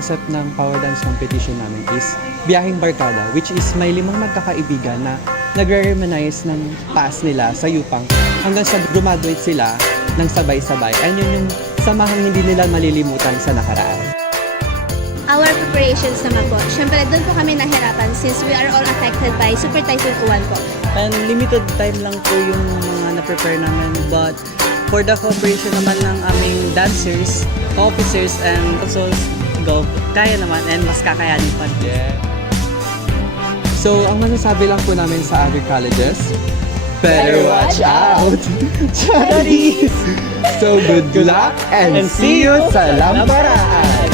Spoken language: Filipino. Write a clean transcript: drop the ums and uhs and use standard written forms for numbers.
concept ng power dance competition namin is biyaheng barkada, which is may 5 magkakaibigan na nagre-reminisce ng past nila sa Yupang hanggang sa graduate sila ng sabay-sabay. And yun yung samahang hindi nila malilimutan sa nakaraan. Our preparations naman po, syempre doon po kami nahirapan since we are all affected by Super Typhoon Uwan po. And limited time lang po yung mga na-prepare namin. But for the cooperation naman ng aming dancers, officers, and also go, kaya naman and mas kakayanin pa. Yeah. So, ang masasabi lang po namin sa other colleges, better watch out! Charis! So, good luck and see you sa Lamparaan!